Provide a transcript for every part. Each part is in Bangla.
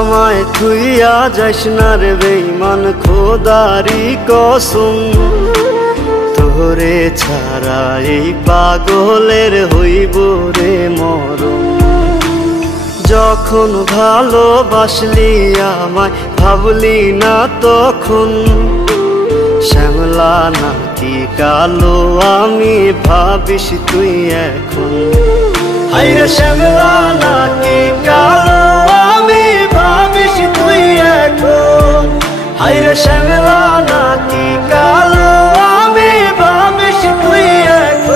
আমায় থুইয়া যাইস না রে বেঈমান খোদারি কসম, তোরে ছাড়া এই পাগলের হইব রে মরণ। যখন ভালোবাসলি আমায় ভাবলি না তখন, শ্যামলা নাকি কালো আমি ভাবিস তুই এখন। হায়রে শ্যামলা নাকি কালো আমি ভাবিস তুই এখন। হায়রে শ্যামলা নাকি কালো আমি ভাবিস তুই এখন।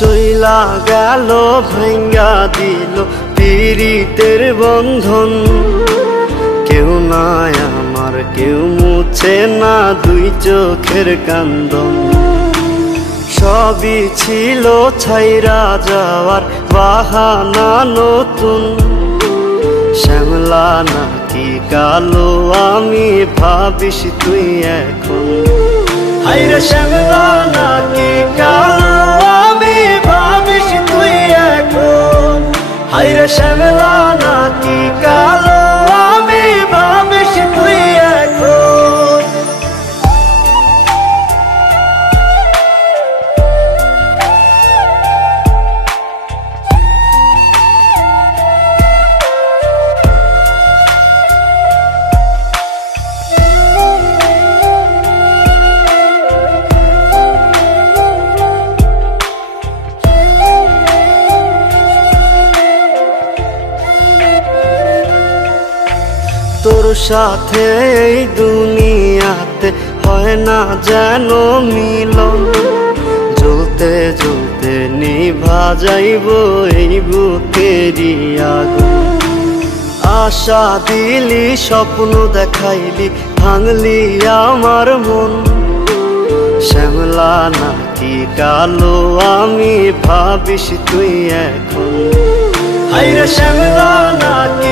চইলা গেল ভাঙ্গা দিল পীড়িতের বন্ধন, কেউ নাই আমার কেউ মুছে না দুই চোখের কান্দন। সবই ছিল ছাইরা যাওয়ার বাহানা নতুন, শ্যামলা নাকি কালো আমি ভাবিস তুই এখন। হায়রে শ্যামলা নাকি কালো আমি ভাবিস তুই এখন। হায়রে শ্যামলা নাকি কালো আমি ভাবিস তুই এখন। তোর সাথে এই দুনিয়াতে হয় না যেন মিলন, জ্বলতে জ্বলতে নিভা যাইব এই বুকেরই আগুন। আশা দিলি স্বপ্ন দেখাইলি ভাঙলি আমার মন, শ্যামলা নাকি কালো আমি ভাবিস তুই এখন। হায়রে শ্যামলা নাকি